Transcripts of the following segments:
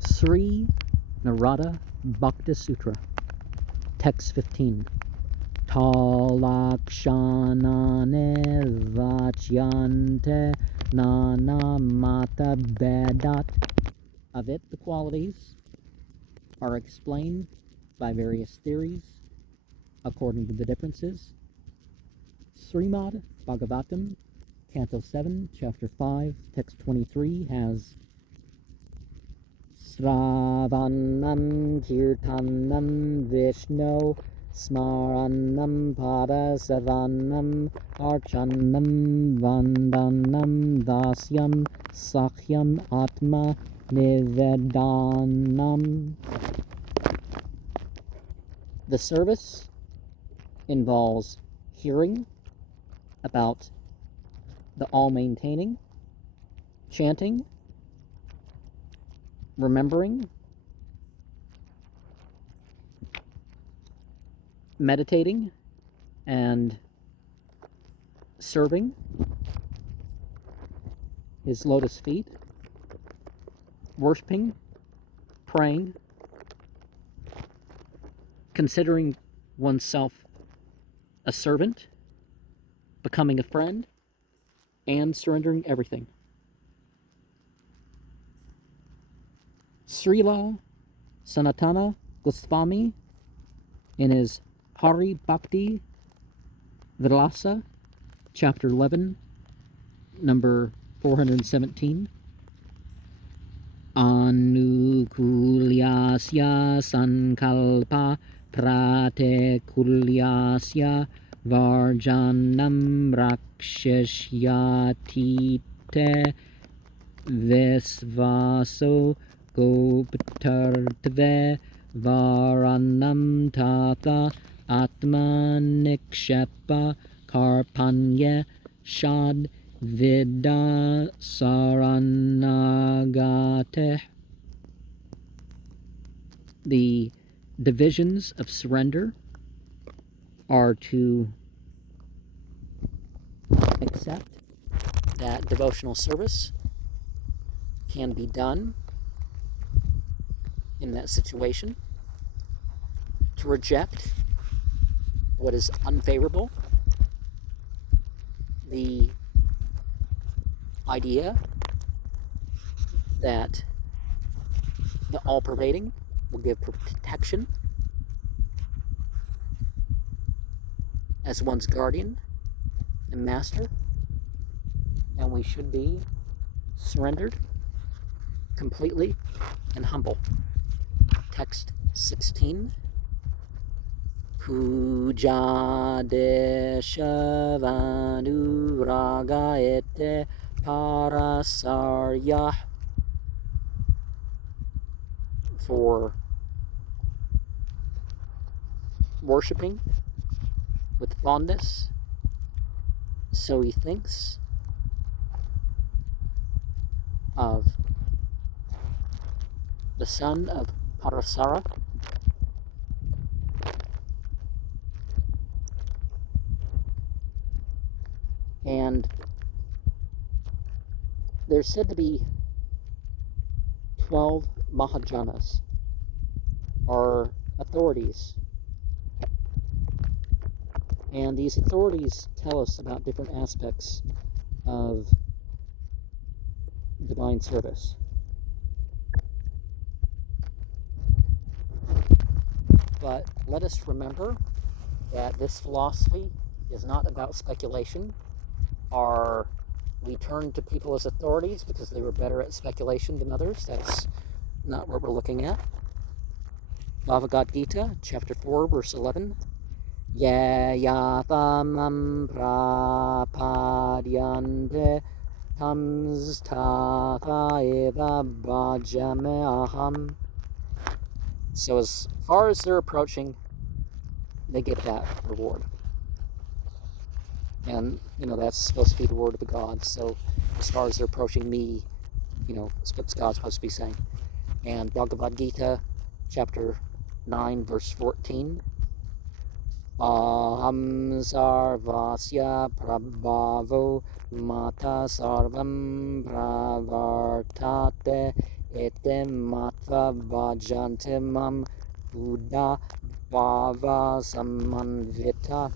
Sri Narada Bhakti Sutra, Text 15. Talakshanane vachyante nana mata bedat. Of it, the qualities are explained by various theories according to the differences. Srimad Bhagavatam, Canto 7, Chapter 5, Text 23 has Sravanam Kirtanam Vishno Smaranam Padasavanam Archanam Vandanam Dasyam Sakhyam Atma Nivedanam. The service involves hearing about the all-maintaining, chanting, remembering, meditating, and serving his lotus feet, worshiping, praying, considering oneself a servant, becoming a friend, and surrendering everything. Srila Sanatana Goswami, in his Hari Bhakti Vilasa, Chapter 11, number 417, Anukulyasya Sankalpa Pratekulyasya Varjanam Rakshashyatite Visvaso Goptartve Varanam Tatha Atma Nikshepa Karpanya Shad Vida Saranagate. The divisions of surrender are to accept that devotional service can be done in that situation, to reject what is unfavorable, the idea that the all-pervading will give protection as one's guardian and master, and we should be surrendered completely and humble. Text 16. Puja deshavanuraga ete parasarya. For worshiping with fondness, so he thinks of the son of Parasara, and there's said to be 12 Mahajanas, or authorities, and these authorities tell us about different aspects of divine service. But let us remember that this philosophy is not about speculation, or we turn to people as authorities because they were better at speculation than others. That's not what we're looking at. Bhagavad Gita, chapter 4, verse 11. Yayatamam prapadyante tamstatha eva bhajame aham. So as far as they're approaching, they get that reward. And, that's supposed to be the word of the gods. So as far as they're approaching me, it's what God's supposed to be saying. And Bhagavad Gita, chapter 9, verse 14. Aham sarvasya prabhavo mata sarvam pravartate etem matva vajantimam Buddha bhava samanvita.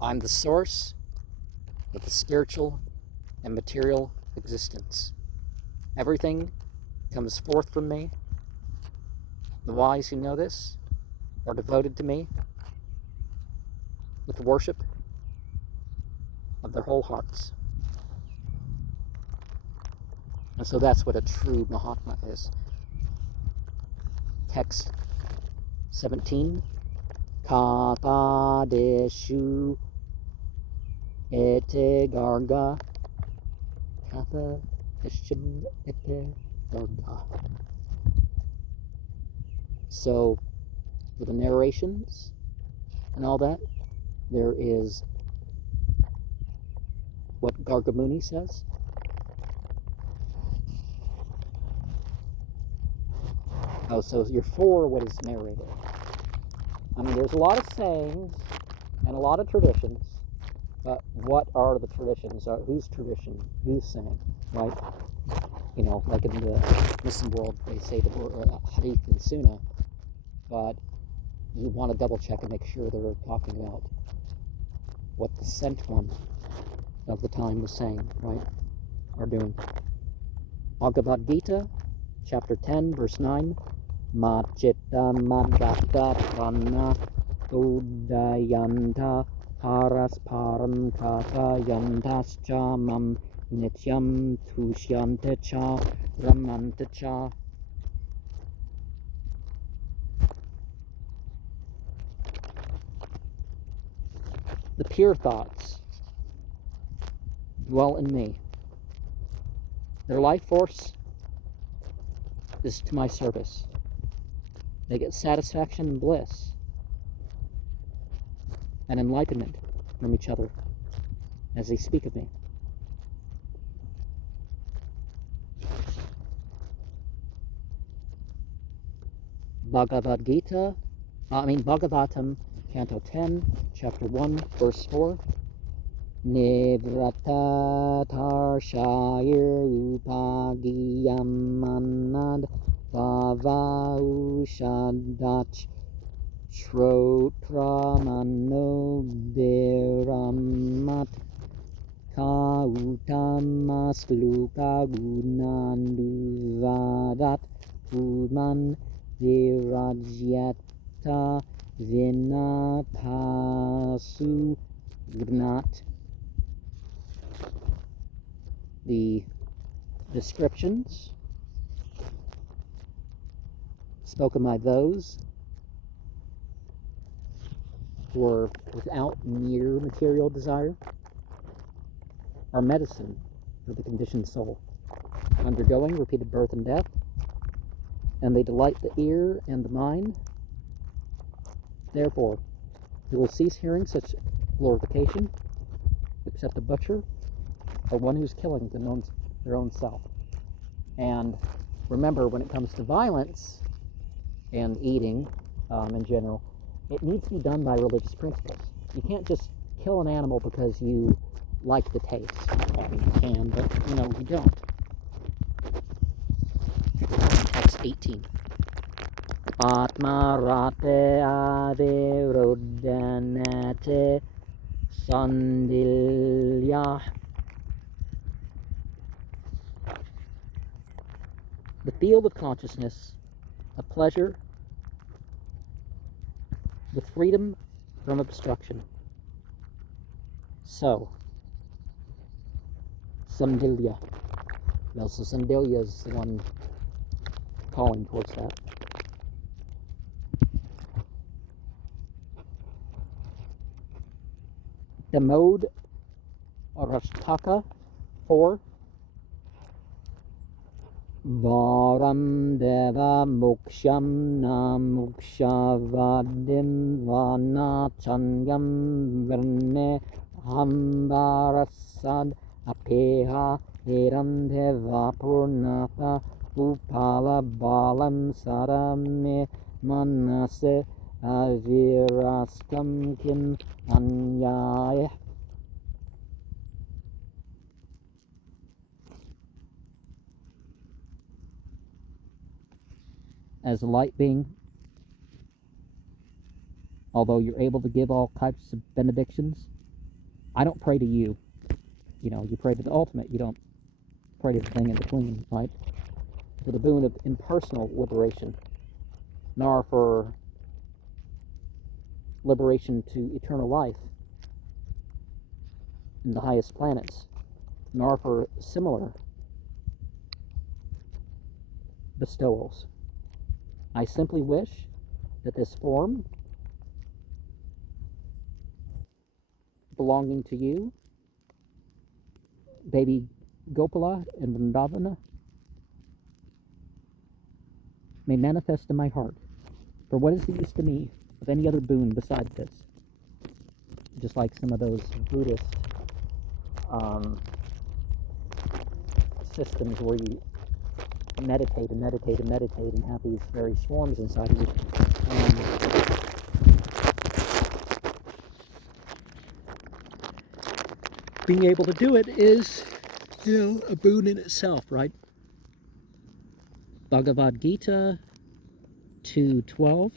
I'm the source of the spiritual and material existence. Everything comes forth from me. The wise who know this are devoted to me with the worship of their whole hearts. And so that's what a true Mahatma is. Text 17. Kata deshu ete garga. Kata deshu ete garga. So, for the narrations and all that, there is what Gargamuni says. Oh, so you're for what is narrated. I mean, there's a lot of sayings and a lot of traditions, but what are the traditions? Whose tradition? Who's saying, right? You know, like in the Muslim world, they say the word hadith and sunnah, but you want to double check and make sure they're talking about what the sent one of the time was saying, right? Are doing. Bhagavad Gita, chapter 10, verse 9. Machita madhata prana udayanta parasparam kata yantascha mam nityam tushyantacha ramantacha. The pure thoughts dwell in me. Their life force is to my service. They get satisfaction and bliss and enlightenment from each other as they speak of me. Bhagavatam, Canto 10, Chapter 1, Verse 4. Nivrata tarshayir upagiyamanad vavaushadach Shropramano biramat kautamasluka gunanduvadat uman virajyata vinatasu gnat. The descriptions spoken by those who are without mere material desire are medicine for the conditioned soul, undergoing repeated birth and death, and they delight the ear and the mind. Therefore, they will cease hearing such glorification, except a butcher or one who's killing their own self. And remember, when it comes to violence and eating in general, it needs to be done by religious principles. You can't just kill an animal because you like the taste. I mean, you can, but you don't. Text 18. Atma rate ave rodanate sandilya. The field of consciousness, of pleasure, with freedom from obstruction. So, Sandilya. Well, so Sandilya is the one calling towards that. The mode Arashtaka 4. Varam deva moksham na mokshavadim vanachanyam vrne hambarasad apeha hirandheva purnatha upala balam sarame manase avirastam kim anyaya. as a light being, although you're able to give all types of benedictions, I don't pray to you. You pray to the ultimate. You don't pray to the thing in between, right? For the boon of impersonal liberation, nor for liberation to eternal life in the highest planets, nor for similar bestowals. I simply wish that this form belonging to you, baby Gopala and Vrindavana, may manifest in my heart. For what is the use to me of any other boon besides this? Just like some of those Buddhist systems where you meditate and meditate and meditate and have these very swarms inside of you. Being able to do it is, a boon in itself, right? Bhagavad Gita 2:12.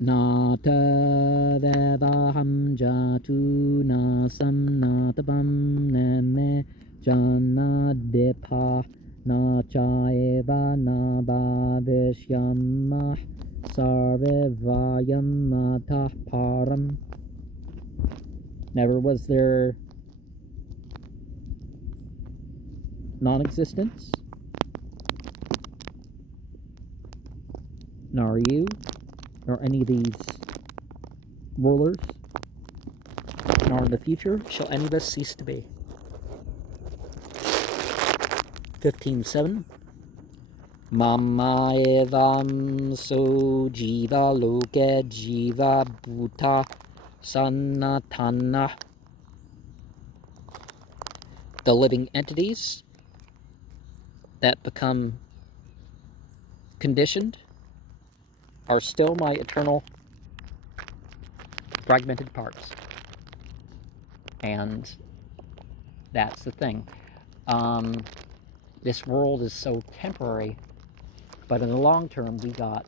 Nata vedaham jatu nasam natabam neme jana depa na chaeva na bhavishyamah sarve vayam matah param. Never was there non-existence, nor you, nor any of these rulers, nor in the future shall any of us cease to be. 15:7. Mama evam so jiva loke jiva bhuta sanatana. The living entities that become conditioned are still my eternal fragmented parts. And that's the thing. This world is so temporary, but in the long term, we got,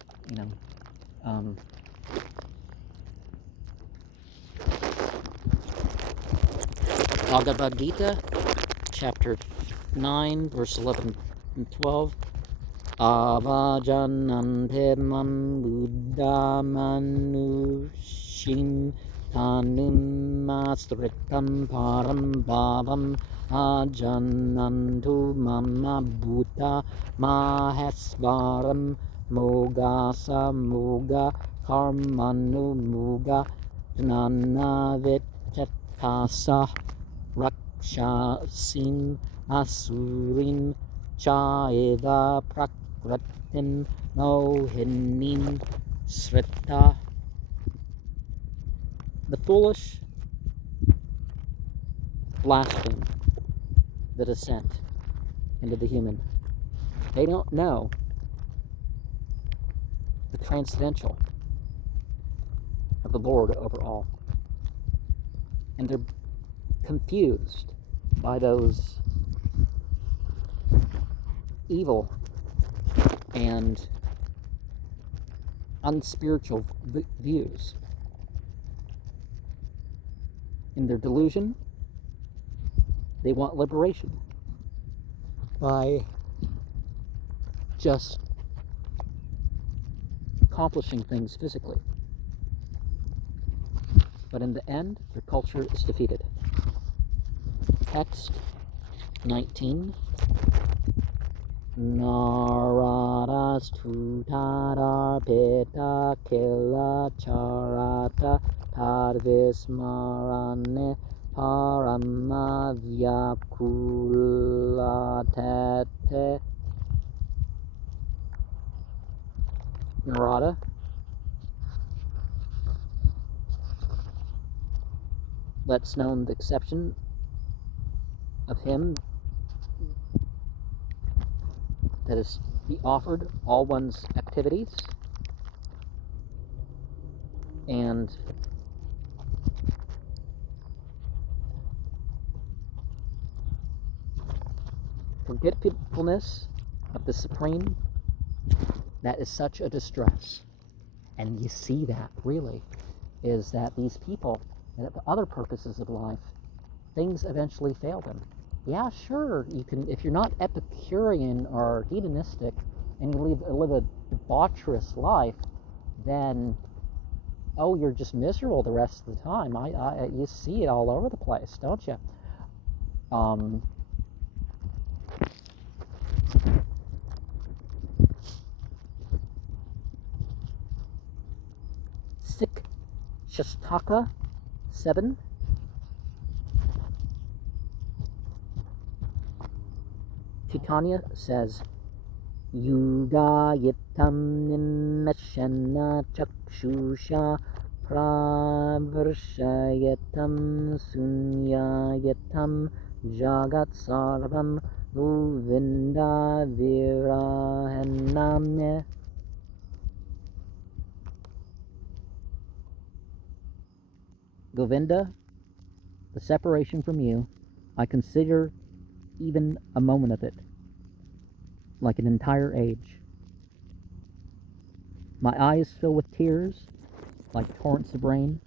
Bhagavad Gita, chapter 9, verse 11 and 12. Avajanante man buddha manushim tanum mastritam param bhavam ajanantu mama buddha mahesvaram mogasa moga karmanu moga jnanavittakasa rakshasin asurin chaeva prakratin mohinim srita. The foolish blaspheme the descent into the human. They don't know the transcendental of the Lord over all. And they're confused by those evil and unspiritual views. In their delusion, they want liberation by just accomplishing things physically. But in the end, their culture is defeated. Text 19. Narada Stutadar Peta Killa Charata Tadvismarane Paramavyakulatete. Narada, let's known the exception of him that is be offered all one's activities and forgetfulness of the supreme that is such a distress. And you see that, really, is that these people, at other purposes of life, things eventually fail them. Yeah, sure, you can, if you're not Epicurean or hedonistic, and you live a debaucherous life, then, oh, you're just miserable the rest of the time. You see it all over the place, don't you? Sikh Shastaka 7. Chaitanya says, Yuga yitam nimeshana chakshusha pravarshayatam sunyayatam jagat sarvam govinda virahanamya. Govinda, the separation from you, I consider even a moment of it like an entire age. My eyes fill with tears like torrents of rain,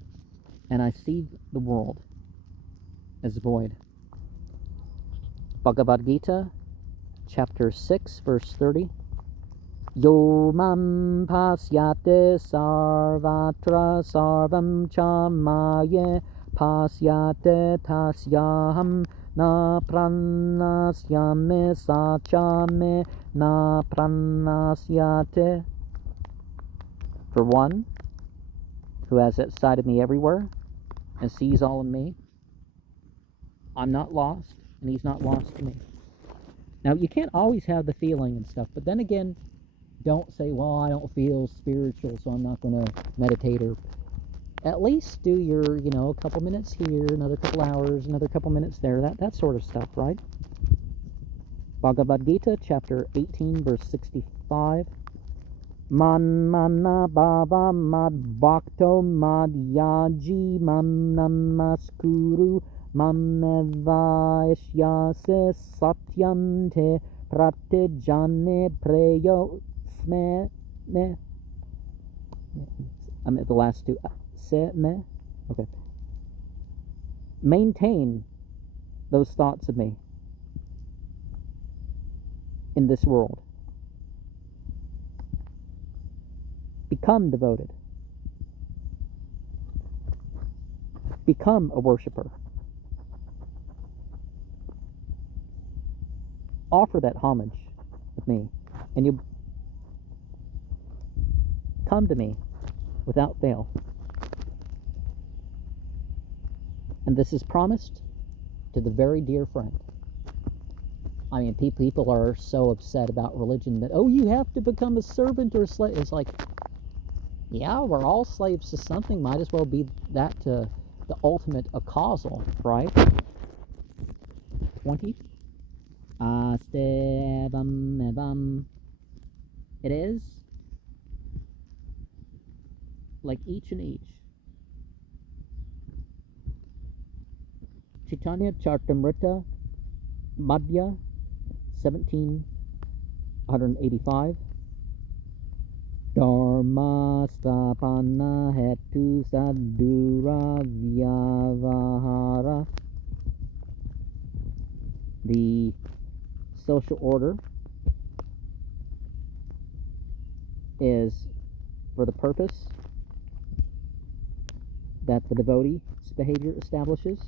and I see the world as void. Bhagavad Gita, chapter 6, verse 30. Yo mam pasyate sarvatra sarvam cha maya pasyate tasyaham na pranasyame sachame na pranasyate. For one who has that side of me everywhere and sees all in me, I'm not lost, and he's not lost to me. Now, you can't always have the feeling and stuff, but then again, don't say, well, I don't feel spiritual, so I'm not going to meditate, or at least do your, a couple minutes here, another couple hours, another couple minutes there, that sort of stuff, right? Bhagavad Gita, chapter 18, verse 65. Man mana bhava mad bhakto mad yaji mam namaskuru mam vaishyase satyam te pratijane preyo sme me. I'm at the last two. Se me. Okay. Maintain those thoughts of me in this world. Become devoted. Become a worshiper. Offer that homage of me, and you come to me without fail. And this is promised to the very dear friend. I mean, people are so upset about religion that, oh, you have to become a servant or a slave. It's like, yeah, we're all slaves to something. Might as well be that to the ultimate causal, right? 20. Astevam evam. It is like each and each. Chaitanya Chartamrita Madhya 1785. Dharma stapana hetu sadhura vyavahara. The social order is for the purpose that the devotee's behavior establishes.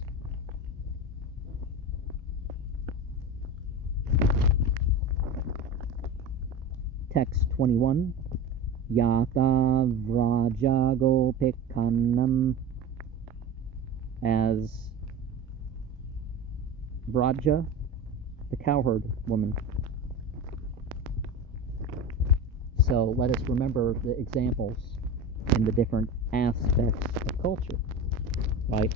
Text 21. Yata vrajago pikanam, as Vraja, the cowherd woman. So let us remember the examples in the different aspects of culture, right?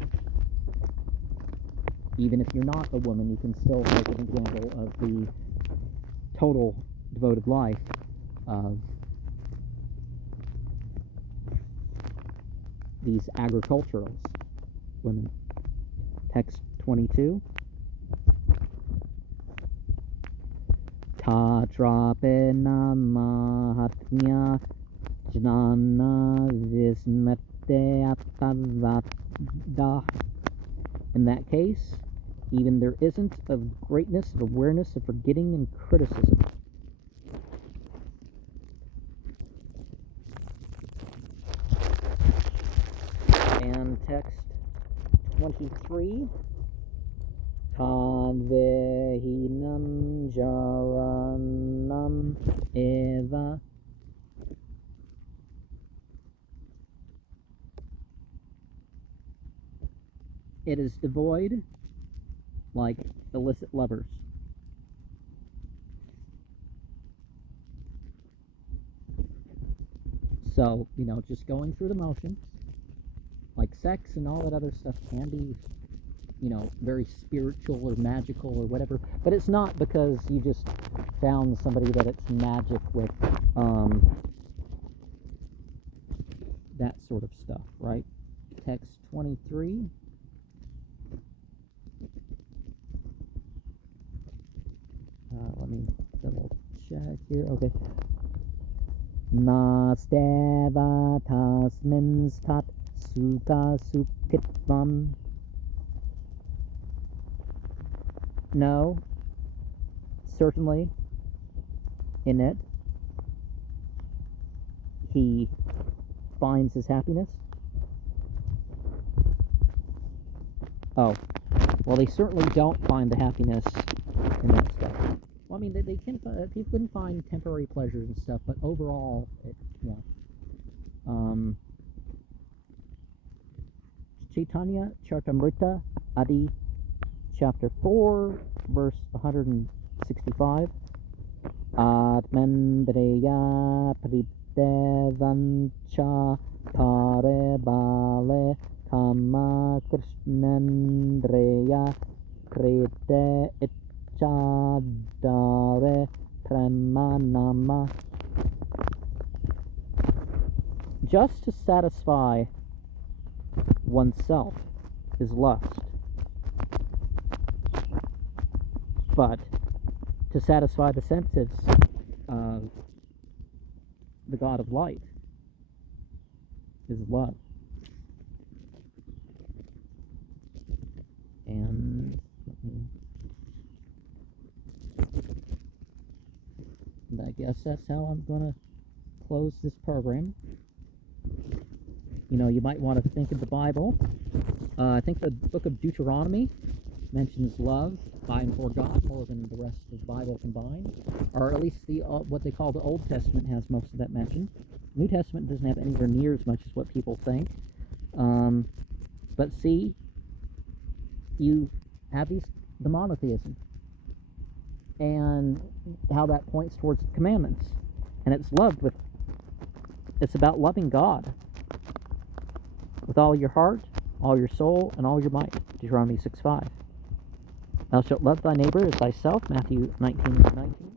Even if you're not a woman, you can still make an example of the total devoted life of these agriculturalists, women. Text 22. tatrapena mahatmya jnana vismete attavada. In that case, even there isn't of greatness, of awareness, of forgetting and criticism. And text 23. Tanvehinam jaranam eva. It is devoid like illicit lovers. So, just going through the motions, like sex and all that other stuff can be, very spiritual or magical or whatever, but it's not because you just found somebody that it's magic with, that sort of stuff, right? Text 23. Let me double check here. Okay. Nasteva tasmin stat sukha sukhitvam. No, certainly in it he finds his happiness. Oh, well, they certainly don't find the happiness in that stuff. Well, I mean, they can, people can find temporary pleasures and stuff, but overall, Chaitanya Charitamrita Adi, chapter 4, verse 165. Atmendreya Pridevancha Pare Bale Kama Krishnendreya Krite Ichadare Premanama. Just to satisfy oneself is lust, but to satisfy the senses of the God of light is love. And I guess that's how I'm going to close this program. You might want to think of the Bible. I think the book of Deuteronomy mentions love by and for God more than the rest of the Bible combined, or at least the what they call the Old Testament has most of that mentioned. New Testament doesn't have anywhere near as much as what people think. But see, you have the monotheism, and how that points towards the commandments, and it's about loving God with all your heart, all your soul, and all your might. Deuteronomy 6:5. Thou shalt love thy neighbor as thyself, Matthew 19:19.